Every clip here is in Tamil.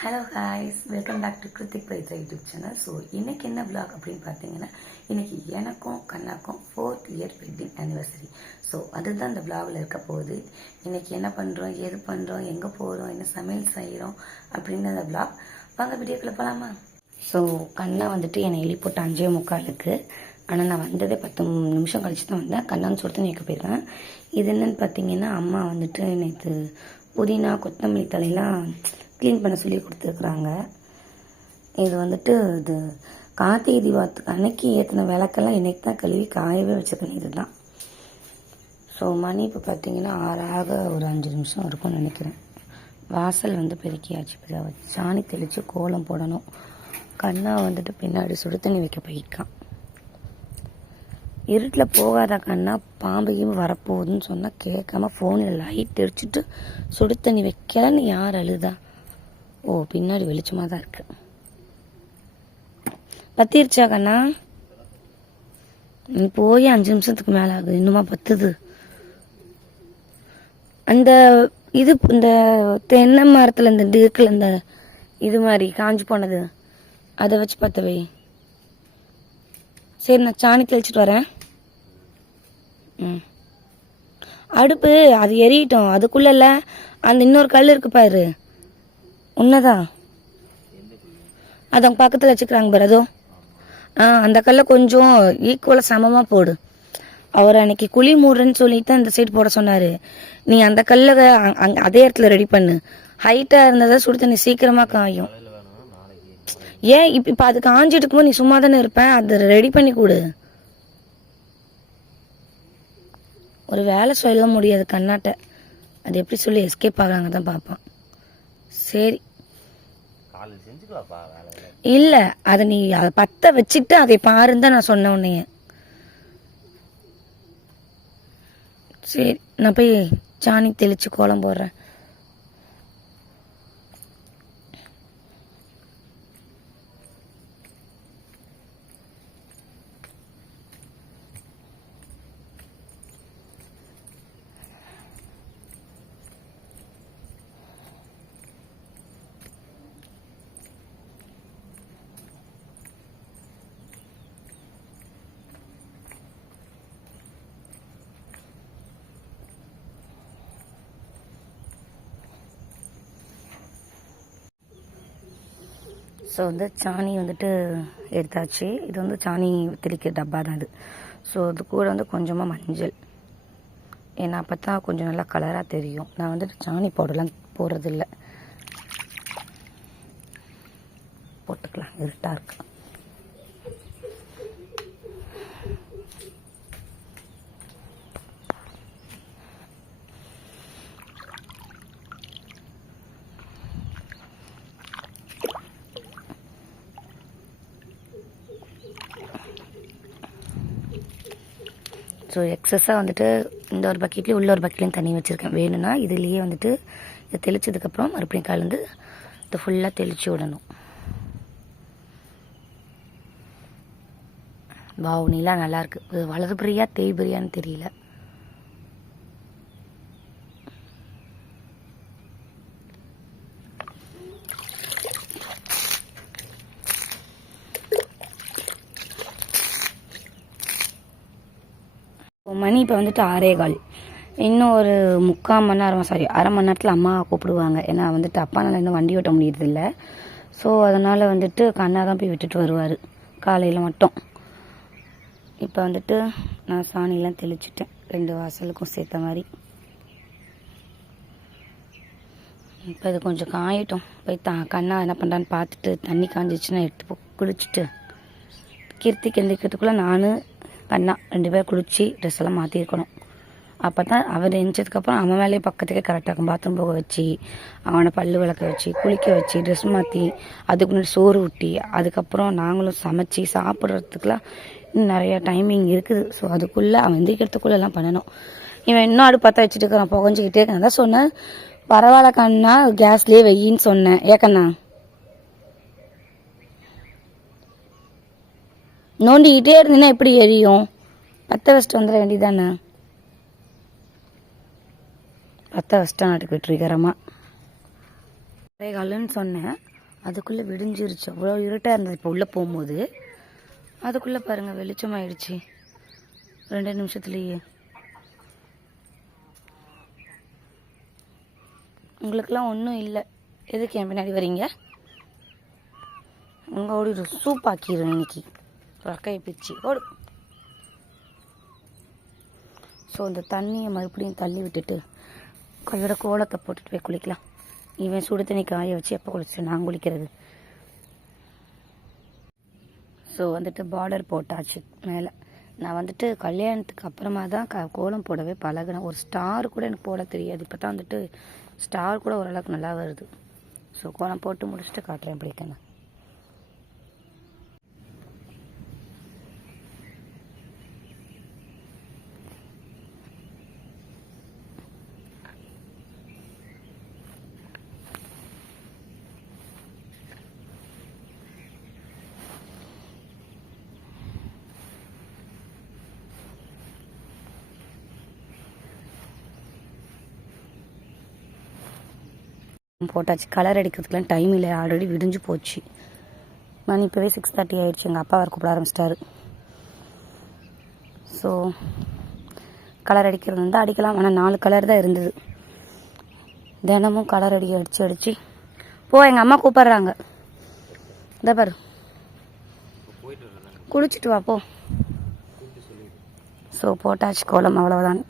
Hello ஹாய்ஸ் welcome back to Kiruthik Paithra YouTube channel so இன்னைக்கு என்ன vlog அப்படின்னு பார்த்தீங்கன்னா இன்னைக்கு எனக்கும் கண்ணாக்கும் fourth year wedding anniversary so அதுதான் இந்த vlogல இருக்க போகுது. இன்னைக்கு என்ன பண்ணுறோம் எது பண்ணுறோம் எங்கே போகிறோம் என்ன சமையல் செய்கிறோம் அப்படின்னு அந்த vlog. வாங்க வீடியோக்குள்ள போகலாமா ஸோ கண்ணா வந்துட்டு என்னை எழுப்பி அஞ்சே முக்காலுக்கு. ஆனால் நான் வந்ததே பத்து நிமிஷம் கழிச்சு தான் வந்தேன். கண்ணான்னு சொல்லிட்டு நீக்க போயிருக்கேன் இது என்னன்னு பார்த்தீங்கன்னா அம்மா வந்துட்டு நேற்று புதினா கொத்தமல்லி தலையெல்லாம் க்ளீன் பண்ண சொல்லி கொடுத்துருக்குறாங்க. இது வந்துட்டு இது கார்த்திகை தீபத்துக்கு அன்னைக்கு ஏற்றின விளக்கெல்லாம் இன்னைக்கு தான் கழுவி காயவே வச்சுருக்கேன் இதுதான். ஸோ மணி இப்போ பார்த்தீங்கன்னா ஆறாக ஒரு அஞ்சு நிமிஷம் இருக்கும்னு நினைக்கிறேன். வாசல் வந்து பெருக்கியாச்சு. இப்போ சாணி தெளித்து கோலம் போடணும். கண்ணா வந்துட்டு பின்னாடி சுடு தண்ணி வைக்க போயிருக்கான். இருட்டில் போகாத கண்ணா பாம்பையும் வரப்போகுதுன்னு சொன்னால் கேட்காம ஃபோனில் லைட் எரிச்சிட்டு சுடு தண்ணி வைக்கலன்னு யார் அழுதா? ஓ பின்னாடி வெளிச்சமாக தான் இருக்கு. பத்திருச்சா கண்ணா? நீ போய் அஞ்சு நிமிஷத்துக்கு மேலே ஆகுது இன்னுமா பத்துது. அந்த இது இந்த தென்னை மரத்தில் இந்த இது இருக்குல்ல இந்த இது மாதிரி காஞ்சு போனது அதை வச்சு பார்த்தவை சரி நான் சாணி தெளிச்சிட்டு வரேன். ம். அடுப்பு அது எரியட்டும் இல்லை அந்த இன்னொரு கல் இருக்கு பாரு. உன்னதான் அது அவங்க பக்கத்தில் வச்சுக்கிறாங்க பாரு அதோ. ஆ அந்த கல்ல கொஞ்சம் ஈக்குவலாக சமமாக போடு. அவர் அன்னைக்கு குழி மூடுறேன்னு சொல்லிட்டு அந்த சைடு போட சொன்னார். நீ அந்த கல்லை அங்க- அதே இடத்துல ரெடி பண்ணு. ஹைட்டாக இருந்ததை சுடு தண்ணி சீக்கிரமாக காயும். ஏன் இப்போ இப்போ அது காஞ்சிட்டு இருக்கும்போது நீ சும்மா தானே இருப்பேன் அதை ரெடி பண்ணி கொடு. ஒரு வேலை சொல்ல முடியாது கண்ணாட்ட. அது எப்படி சொல்லி எஸ்கேப் ஆகுறாங்க தான் பார்ப்பான் சரி காலையில் செஞ்சுக்கலாம்ப்பா வேலை வேலை இல்லை. அதை நீ அதை பற்ற வச்சுட்டு அதை பாருன்னு தான் நான் சொன்ன உன்னைய. சரி நான் போய் சாணி தெளித்து கோலம் போடுறேன். ஸோ வந்து சாணி வந்துட்டு எடுத்தாச்சு. இது வந்து சாணி தெளிக்கிற டப்பா தான் இது. ஸோ அது கூட வந்து கொஞ்சமாக மஞ்சள். ஏன்னா அப்போ தான் கொஞ்சம் நல்லா கலராக தெரியும். நான் வந்துட்டு சாணி பவுடர்லாம் போடுறதில்ல. போட்டுக்கலாம். இருட்டாக இருக்கு. எக்ஸஸாக வந்துட்டு இந்த ஒரு பக்கெட்லேயும் உள்ள ஒரு பக்கெட்லேயும் தண்ணி வச்சுருக்கேன். வேணும்னா இதுலேயே வந்துட்டு இதை தெளிச்சதுக்கப்புறம் மறுபடியும் கலந்து இதை ஃபுல்லாக தெளித்து விடணும். வாவ் நீலாம் நல்லாயிருக்கு வலது பிரியா தேய் பிரியான்னு தெரியல. மணி இப்போ வந்துட்டு ஆறே கால். இன்னும் ஒரு முக்கால் மணி நேரம் சாரி அரை மணி நேரத்தில் அம்மா கூப்பிடுவாங்க. ஏன்னா வந்துட்டு அப்பானால் இன்னும் வண்டி ஓட்ட முடியறதில்ல. ஸோ அதனால் வந்துட்டு கண்ணா தான் போய் விட்டுட்டு வருவார். காலையில் மட்டும். இப்போ வந்துட்டு நான் சாணிலாம் தெளிச்சிட்டேன். ரெண்டு வாசலுக்கும் சேர்த்த மாதிரி. இப்போ இது கொஞ்சம் காயட்டும். போய் தா கண்ணா என்ன பண்ணுறான்னு பார்த்துட்டு தண்ணி காஞ்சிச்சுன்னா எடுத்து குளிச்சுட்டு. கீர்த்தி கெந்திக்கிறதுக்குள்ளே நான் கண்ணா ரெண்டு பேரும் குளிச்சு ட்ரெஸ் எல்லாம் மாற்றிருக்கணும் அப்போ தான் அவர் எந்திரிச்சதுக்கப்புறம் அவன் வேலையை பக்கத்துக்கே கரெக்டாக இருக்கும். பாத்ரூம் போக வச்சு அவனை பல்லு விளக்க வச்சு குளிக்க வச்சு ட்ரெஸ் மாற்றி அதுக்கு முன்னாடி சோறு ஊட்டி அதுக்கப்புறம் நாங்களும் சமைச்சு சாப்பிட்றதுக்குலாம் இன்னும் நிறையா டைமிங் இருக்குது. ஸோ அதுக்குள்ளே அவன் எந்திரிக்கிறதுக்குள்ளே எல்லாம் பண்ணணும். இவன் இன்னும் அடுப்பு பார்த்தா வச்சுட்டு இருக்கிறான் புகஞ்சிக்கிட்டே இருக்கான். அதான் சொன்னேன். பரவாயில்ல கண்ணா கேஸ்லேயே வெயின்னு சொன்னேன். ஏக்கண்ணா நோண்டிக்கிட்டே இருந்தீங்கன்னா எப்படி எரியும்? பற்ற வச்சுட்டு வந்துட வேண்டியதானே பற்ற வச்சிட்டா நாட்டுக்கு வெற்றிகரமாக காலன்னு சொன்னேன். அதுக்குள்ளே விடிஞ்சிருச்சு. அவ்வளோ இருட்டாக இருந்தது. இப்போ உள்ளே போகும்போது. அதுக்குள்ளே பாருங்கள் வெளிச்சமாயிடுச்சு. ரெண்டு நிமிஷத்துலேயே. உங்களுக்கெல்லாம் ஒன்றும் இல்லை. எதுக்கு என் பின்னாடி வரீங்க? உங்கள் ஓடி சூப் ஆக்கிடுவேன் இன்னைக்கு. ரக்கையை பிச்சு ஓடு. ஸோ இந்த தண்ணியை மறுபடியும் தள்ளி விட்டுட்டு கையோட கோலத்தை போட்டுட்டு போய் குளிக்கலாம். இவன் சுடு தண்ணி காய வச்சு எப்போ குளிச்சு நான் குளிக்கிறது. ஸோ வந்துட்டு பார்டர் போட்டாச்சு மேலே. நான் வந்துட்டு கல்யாணத்துக்கு அப்புறமா தான் க கோலம் போடவே பழகினேன். ஒரு ஸ்டார் கூட எனக்கு போட தெரியாது. இப்போ தான் வந்துட்டு ஸ்டார் கூட ஓரளவுக்கு நல்லா வருது. ஸோ கோலம் போட்டு முடிச்சுட்டு காட்டுறேன் பிடிக்கணும் போட்டாச்சு. கலர் அடிக்கிறதுக்குலாம் டைம் இல்லை. ஆல்ரெடி விடிஞ்சு போச்சு. மணி இப்போவே சிக்ஸ் தேர்ட்டி ஆயிடுச்சு. எங்கள் அப்பா அவர் கூப்பிட ஆரம்பிச்சிட்டாரு. ஸோ கலர் அடிக்கிறது வந்து அடிக்கலாம். ஆனால் நாலு கலர் தான் இருந்தது. தினமும் கலர் அடி அடித்து அடித்து போ எங்கள் அம்மா கூப்பிட்றாங்க. இதை பாரு. குளிச்சுட்டு வா போ. ஸோ போட்டாச்சு கோலம். அவ்வளோதான்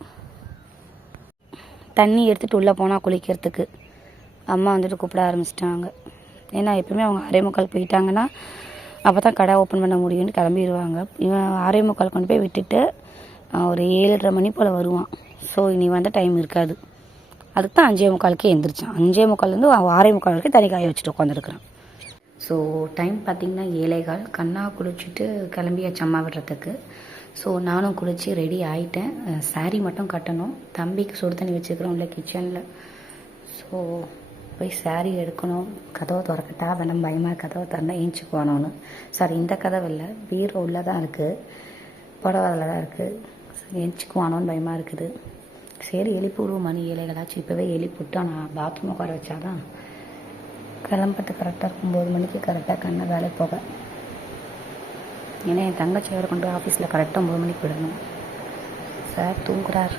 தண்ணி எடுத்துகிட்டு உள்ளே போனால் குளிக்கிறதுக்கு. அம்மா வந்துட்டு கூப்பிட ஆரம்பிச்சிட்டாங்க. ஏன்னா எப்பவுமே அவங்க அரை முக்கால் போயிட்டாங்கன்னா அப்போ தான் கடை ஓப்பன் பண்ண முடியும்னு கிளம்பிடுவாங்க இவன் அரை முக்கால் கொண்டு போய் விட்டுட்டு ஒரு ஏழரை மணி போல் வருவான். ஸோ இனி வந்த டைம் இருக்காது. அதுக்கு தான் அஞ்சே முக்காலுக்கே எந்திரிச்சான். அஞ்சே முக்கால்லேருந்து ஆறே முக்கால் வரைக்கும் தனி காய வச்சுட்டு உட்காந்துருக்குறான் ஸோ டைம் பார்த்திங்கன்னா ஏழைகால் கண்ணா குளிச்சுட்டு கிளம்பியாச்சு அம்மா விடுறதுக்கு. ஸோ நானும் குளித்து ரெடி ஆகிட்டேன் saree மட்டும் கட்டணும். தம்பிக்கு சுடு தண்ணி வச்சுக்கிறோம்ல கிச்சனில் ஸோ போய் saree எடுக்கணும். கதவை திறக்கட்டா வேணும் பயமாக கதவை திறந்தா ஏஞ்சிக்குவானோன்னு சாரி இந்த கதவு இல்லை. பீரோ உள்ளே தான் இருக்குது புடவை அதில் தான் இருக்குது ஏஞ்சிக்குவானோன்னு பயமாக இருக்குது. சரி எழுப்பி விடுவோம் மணி ஏழைகளாச்சும் இப்போவே எழுப்பிவிட்டா நான் பாத்ரூம் உட்கார வச்சாதான் கிளம்புறது கரெக்டாக இருக்கும் ஒம்பது மணிக்கு கரெக்டாக கண்ணை வேலை போக. ஏன்னா என் தங்கச்சி வேறு கொண்டு ஆஃபீஸில் கரெக்டாக ஒம்பது மணிக்கு விடணும். சார் தூங்குறார்.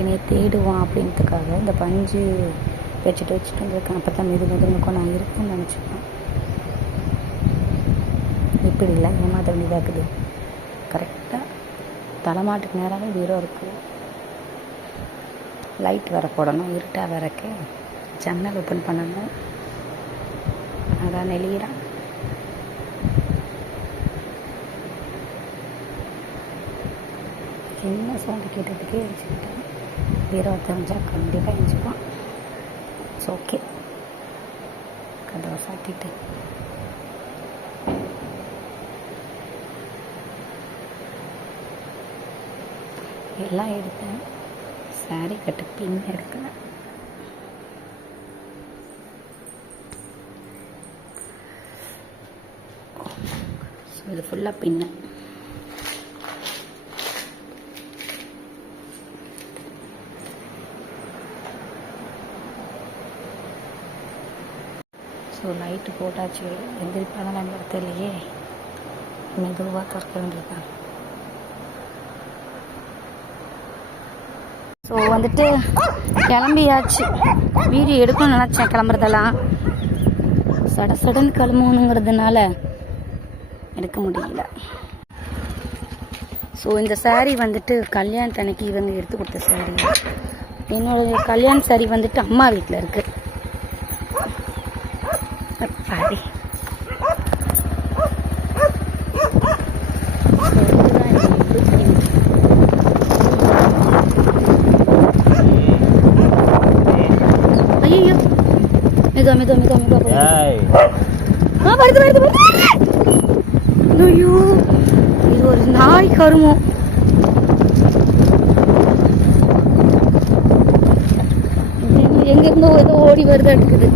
என்னை தேடுவான் அப்படின்றதுக்காக இந்த பஞ்சு வச்சுட்டு வச்சுட்டு வந்திருக்கேன் அப்போ தான் மெது மெதுனுக்கும் நான் இருக்குன்னு நினச்சிப்பேன். இப்படி இல்லை ஏமாத்த வேண்டியதாக இருக்குது கரெக்டாக தலைமாட்டுக்கு நேராகவே வீரம் இருக்குது லைட் வேற போடணும் இருட்டாக வரக்கு ஜன்னல் ஓப்பன் பண்ணணும். அதான் நெளியிறான் சின்ன சவுண்டு கேட்டதுக்கே வச்சுக்கிட்டேன் பீரோ தெரிஞ்சால் கண்டிப்பாக எழுச்சிப்பான் இட்ஸ் ஓகே கதவை சாத்திட்டு. எல்லாம் எடுத்தேன். சாரி கட்டு பின் எடுக்கலை ஸோ இது ஃபுல்லாக பின்னேன். ஸோ நைட்டு போட்டாச்சு. எந்திரிப்பாங்க நம்ம தெரியலையே. மெதுவாக திறக்க ஸோ வந்துட்டு கிளம்பியாச்சு. வீடியோ எடுக்கணும்னு நினச்சேன் கிளம்புறதெல்லாம். சட சடன் கிளம்பணுங்கிறதுனால எடுக்க முடியல. ஸோ இந்த saree வந்துட்டு கல்யாணத்து இவங்க எடுத்து கொடுத்த saree. என்னோட கல்யாண saree வந்துட்டு அம்மா வீட்டில் இருக்கு. அப்பாடி So, இதுதான் என்னோட blueprint. ஐயோ மெதுவா மெதுவா மெதுவா மெதுவா போ. ஏய் ஆ வருது வருது வருது ஐயோ இது ஒரு நாய் கருமம் இது எங்க இருந்தோ ஏதோ ஓடி வருதா இருக்குது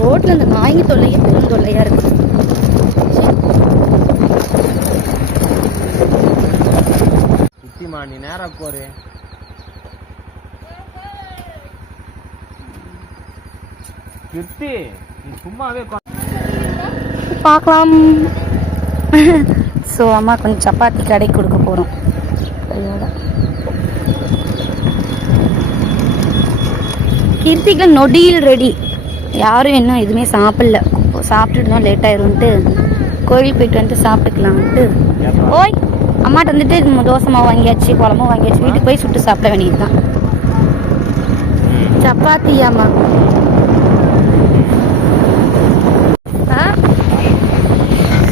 ரோட்ல இந்த நாய்ங்க தொல்லையே பெரும் தொல்லையா இருக்கு. சுத்தி மணி நேரம் கோரு கிருத்தி நீ சும்மாவே பார்க்கலாம். ஸோ அம்மா கொஞ்சம் சப்பாத்தி கடைக்கு கொடுக்க போகிறோம் கீர்த்திக்கு நொடியில் ரெடி யாரும் இன்னும் எதுவுமே சாப்பிடல. சாப்பிட்டுட்டு தான் லேட் ஆயிரும்ட்டு கோயில் போயிட்டு வந்துட்டு சாப்பிட்டுக்கலாம்ட்டு. ஓய் அம்மாட்ட வந்துட்டு தோசை மாவு வாங்கியாச்சு குழம்பும் வாங்கியாச்சு. வீட்டுக்கு போய் சுட்டு சாப்பிட வேண்டியது தான் சப்பாத்தி அம்மா.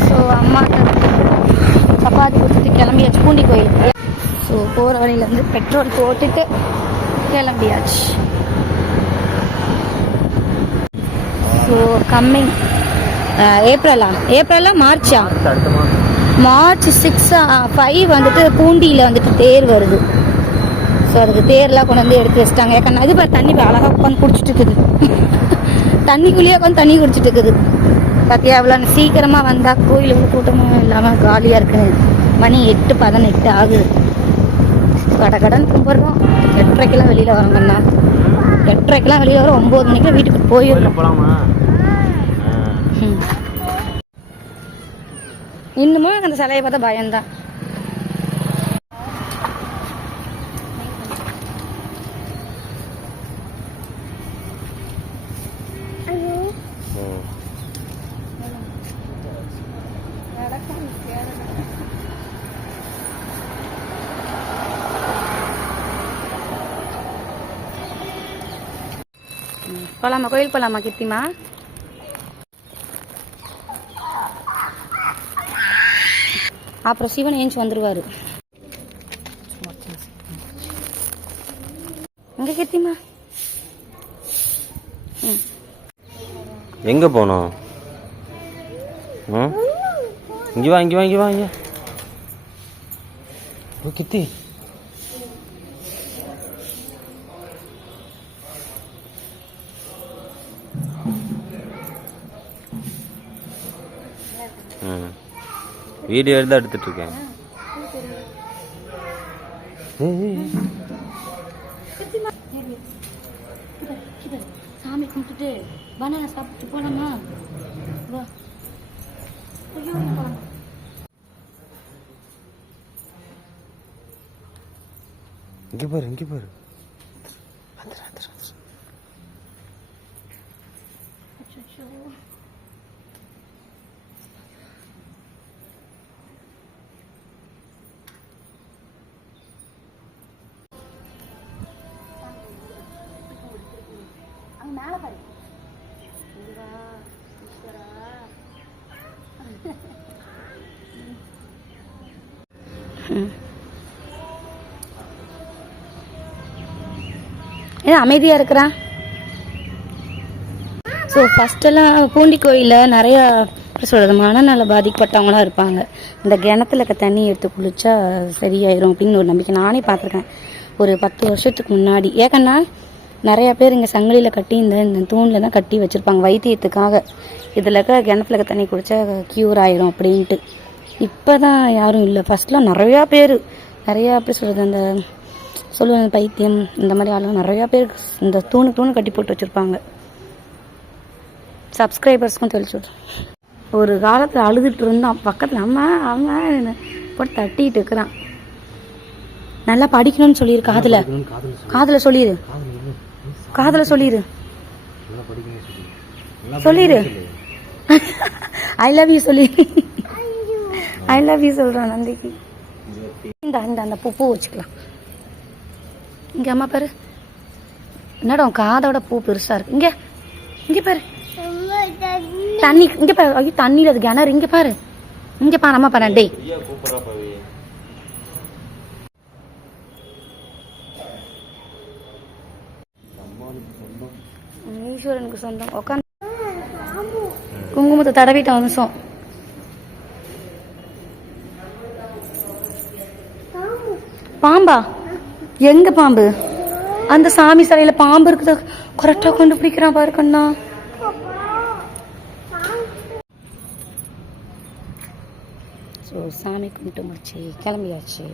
ஸோ அம்மா சப்பாத்தி கொடுத்துட்டு கிளம்பியாச்சு. பூண்டி கோயிலுக்கு. ஸோ போகிற வழியிலேருந்து பெட்ரோல் போட்டுட்டு கிளம்பியாச்சு. ஸோ கம்மிங் ஏப்ரலா ஏப்ரலா மார்ச்சா மார்ச் சிக்ஸ் ஃபைவ் வந்துட்டு பூண்டியில் வந்துட்டு தேர் வருது. ஸோ அதுக்கு தேர்லாம் கொண்டு வந்து எடுத்து வச்சிட்டாங்க. ஏக்கண்ணா இது பாரு தண்ணி அழகாக உட்காந்து குடிச்சிட்டு இருக்குது தண்ணிக்குள்ளேயே உட்காந்து தண்ணி குடிச்சிட்டு இருக்குது பார்த்தியா எவ்வளோ சீக்கிரமாக வந்தால் கோயில் எவ்வளோ கூட்டமும் இல்லாமல் காலியாக இருக்குது மணி எட்டு பதினெட்டு ஆகுது. கட கடன் கும்பிட்றோம். எட்டரைக்கெல்லாம் வெளியில் வரோங்கண்ணா எட்டரைக்கெல்லாம் வெளியில் வரோம். ஒம்பது மணிக்கு வீட்டுக்கு போயிடுறோம் இன்னமும் அந்த சிலையை பார்த்தா பயம்தான் போலாமா கோயில் போலாமா கீர்த்திமா அப்புறம் சிவன் ஏஞ்சி வந்துருவாரு. எங்க கீர்த்திமா? ம். எங்க போனோம்? ம்? இங்க வா இங்க வா இங்க வா இங்க. ஓ கித்தி ம். வீடியோ எடுத்து எடுத்துட்டு இருக்கேன் சாமி கும்பிட்டுட்டு பனானா சாப்பிட்டு போலாமா வா ஐயோ, இங்க பாரு இங்க பாரு. வந்துரு, வந்துரு, ஏன் அமைதியாக இருக்கிறான் ஸோ ஃபஸ்ட்டெல்லாம் பூண்டி கோயிலில் நிறையா எப்படி சொல்கிறது மனநல பாதிக்கப்பட்டவங்களாம் இருப்பாங்க. இந்த கிணத்துல இருக்க தண்ணி எடுத்து குளிச்சா சரியாயிரும் அப்படின்னு ஒரு நம்பிக்கை நானே பார்த்துருக்கேன். ஒரு பத்து வருஷத்துக்கு முன்னாடி. ஏக்கண்ணா நிறையா பேர் இங்கே சங்கிலியில் கட்டி இந்த இந்த தூணில் தான் கட்டி வச்சுருப்பாங்க வைத்தியத்துக்காக. இதில் இருக்க கிணத்துல இருக்க தண்ணி குடித்தா க்யூர் ஆயிரும் அப்படின்ட்டு. இப்போ தான் யாரும் இல்லை. ஃபஸ்ட்லாம் நிறையா பேர். நிறையா எப்படி சொல்கிறது அந்த சொல்லுவாங்க பைத்தியம் இந்த மாதிரி ஆளுங்க நிறையா பேர் இந்த தூணு தூணு கட்டி போட்டு வச்சுருப்பாங்க. சப்ஸ்கிரைபர்ஸ்க்கும் தெளிச்சு ஒரு காலத்தில் அழுதுட்டு இருந்தான் பக்கத்தில் அம்மா அம்மா போட்டு தட்டிட்டு இருக்கிறான். நல்லா படிக்கணும்னு சொல்லிடு காதில். காதில் சொல்லிடு காதில் சொல்லிடு சொல்லிடு ஐ லவ் யூ சொல்லி. ஐ லவ் யூ சொல்கிறான் நந்திக்கு. இந்த அந்த அந்த பூ பூ வச்சுக்கலாம். இங்கே அம்மா பாரு. என்னடா உன் காதோட பூ பெருசா இருக்கு. இங்க இங்க பாரு. தண்ணி இங்க பாரு. ஐயோ தண்ணியில அது கிணறு. இங்க பாரு. இங்க பாரு அம்மா பாரு. டேய். ஈஸ்வரனுக்கு சொந்தம். உட்காந்து குங்குமத்தை தடவிட்ட நிமிஷம் பாம்பா? எங்க பாம்பு? அந்த சாமி சிலையில பாம்பு இருக்குது. கரெக்டா கண்டுபிடிக்கிறான் பாரு கண்ணா. ஸோ சாமி கும்பிட்டு முடிச்சு கிளம்பியாச்சு.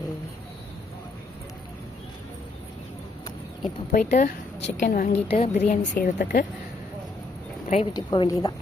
இப்போ போயிட்டு சிக்கன் வாங்கிட்டு பிரியாணி செய்கிறதுக்கு பிரைவேட்டுக்கு போக வேண்டியதுதான்.